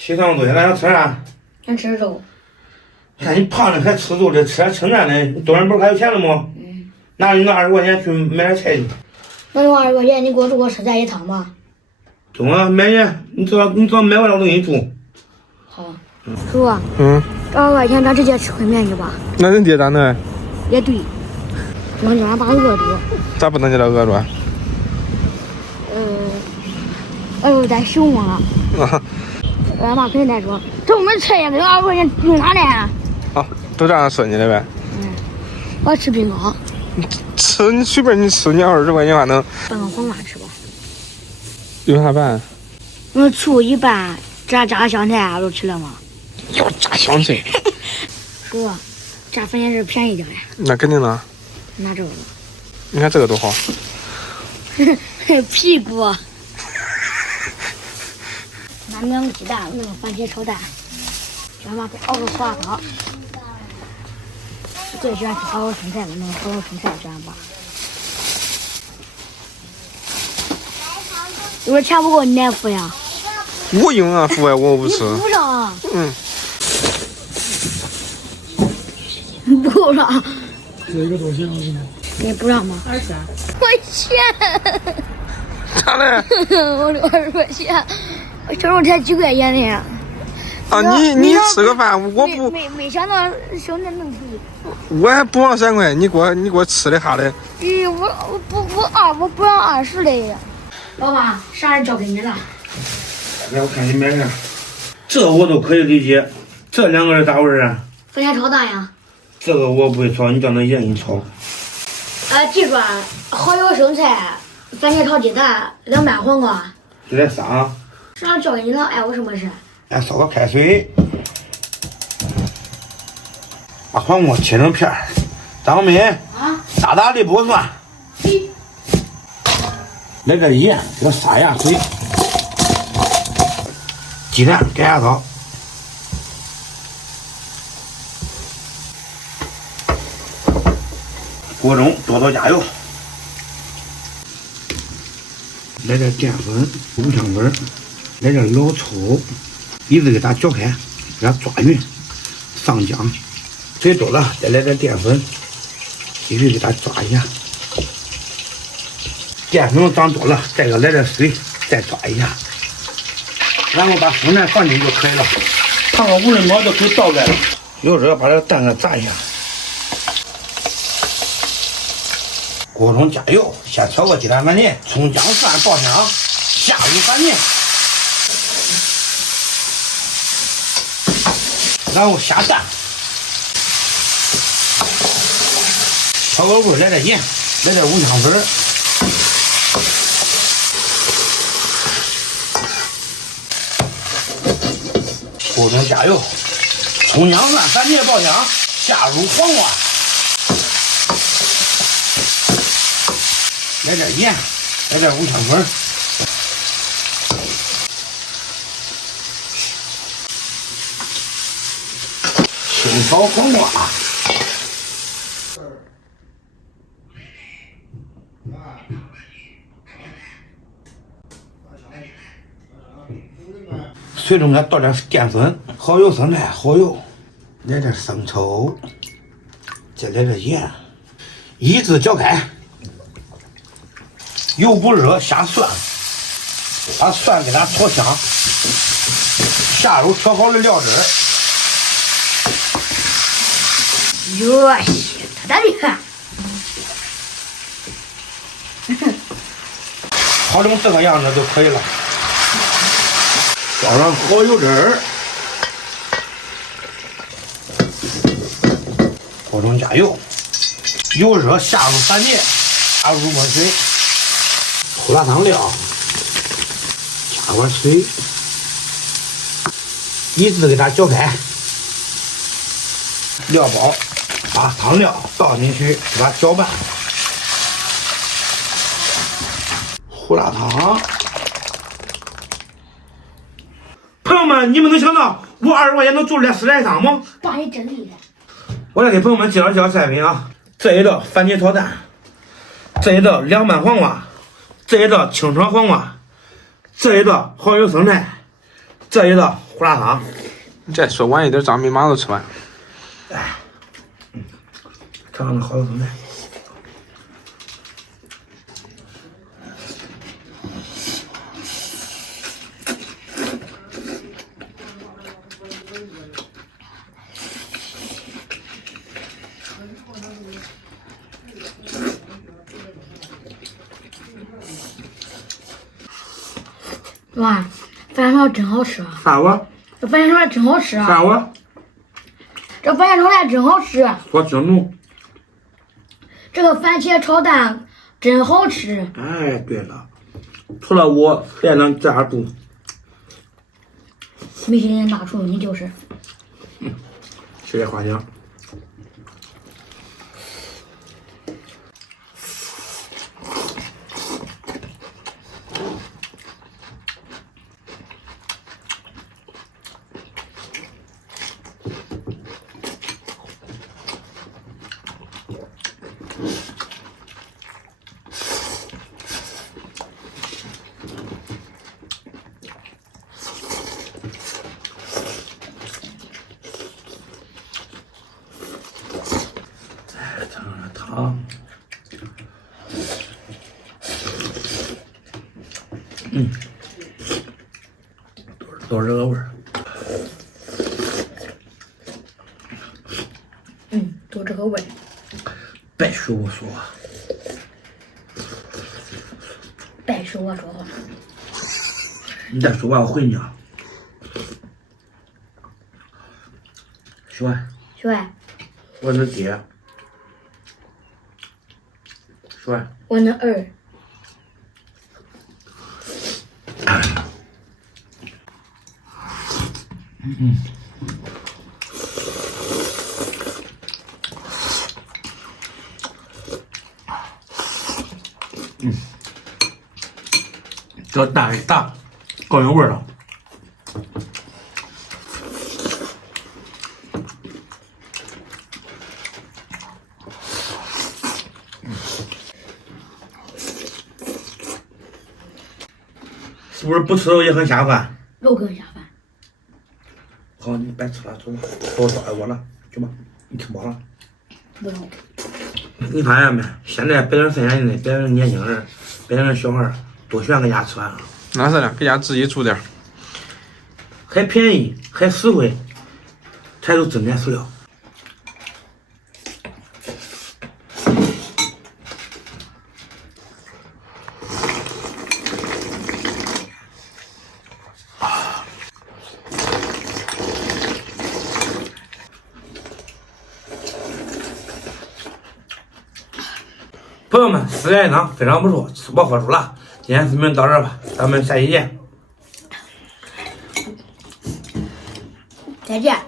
洗上东西，俺想吃啥？想吃肉。看你胖的还吃肉，这吃点清淡的。你兜上不是还有钱了吗？拿你那20块钱去买点菜去。那用20块钱，你给我住个吃菜一趟吧。中啊，买去，你只要买完了，我给你住。好。叔。这20块钱咱直接吃烩面去吧。那人爹咋弄？也对。不能叫俺爸饿住。咋不能叫他饿住啊？哎呦，太凶了。俺妈肯定在说，这我们吃也跟20块钱用啥呢？好，都这样说你的呗。我要吃冰糕。吃你随便你吃，你20块钱还能拌个黄瓜吃吧。用啥拌？用醋一拌，炸香菜都吃了吗？要炸香菜。叔，炸番茄是便宜点呀。那肯定的。拿这个。你看这个多好。屁股。拿2个鸡蛋，弄个番茄炒蛋，让妈给熬个胡辣汤。最喜欢吃蚝油生菜了，弄蚝油生菜这样吧。如果钱不够，你来付呀？我用啊，付呀，我不吃。你付上啊？不上。这一个多少钱？你不让吗？20块钱。咋了？我这20块钱，我小时候才几块钱呢。啊，你吃个饭，我不没想到兄弟能比。我还不往3块，你给我吃的哈的。我不让20嘞。老爸，啥人交给你了？来，我看你买啥。这我都可以理解，这2个是咋回事啊？番茄炒蛋呀。这个我不会炒，你叫那爷给你炒。记住啊，蚝油生菜、番茄炒鸡蛋、凉拌黄瓜。就这仨。啥交给你了？碍我什么事？来烧个开水，把黄瓜切成片儿，当面大大的剥蒜，来点盐，给它撒下水，鸡蛋盖下汤，锅中多加油，来点淀粉、五香粉，来点老抽。一直给它搅开，给它抓匀，上浆，水多了再来点淀粉，继续给它抓一下。淀粉长多了，再来点水，再抓一下，然后把生菜放进就可以了。烫个5分钟就可以倒开了。有时候把这个蛋给炸一下。锅中加油，先炒个鸡蛋饭粒，葱姜蒜爆香，下入饭粒。然后下蛋，炒个味，来点盐，来点五香粉，锅中加油，葱姜蒜番茄爆香，下入黄瓜，来点盐，来点五香粉。清炒黄瓜，水中给它倒点淀粉、蚝油、生菜、蚝油，来点生抽，再来点盐，一直搅开。油不热，下蒜，把蒜给它炒香，下入调好的料汁。哟西，他咋的？炒成这个样子就可以了。倒上蚝油汁儿，锅中加油，油热下入番茄，加入墨水，胡辣汤料，加碗水，一直给它搅开。料包，把汤料倒进去，给它搅拌。胡辣汤。朋友们，你们能想到我20块钱能做出来10来汤吗？爸，你真厉害！我来给朋友们介绍菜品啊。这一道番茄炒蛋，这一道凉拌黄瓜，这一道清炒黄瓜，这一道蚝油生菜，这一道胡辣汤，你再说晚一点，张明马上都吃完。尝尝这好的东西。哇，番茄炒真好吃啊！啥味？这番茄炒真好吃啊！啥味？这番茄炒蛋真好吃。说清楚。这个番茄炒蛋真好吃。哎，对了，除了我，别能这样做。米其林大厨，你就是。谢谢花椒。尝尝汤，都是这个味儿。都这个味儿。别说我说话，别说我说话。你再说话我回你啊。小爱，小爱，我是爹。小爱，我的儿。这蛋一大，更有味儿了。是不是不吃肉也很下饭？肉更下饭。好，你别吃了，走吧，给我倒一锅了，去吧，你吃饱了。不用。你发现没？现在别人分享的，别人年轻人，别人小孩都喜欢搁家吃饭了。那是的，搁家自己煮点，还便宜，还实惠，才有真材实料。朋友们，吃来呢非常不错，吃饱喝足了。今天视频到这儿吧，咱们下期见。再见。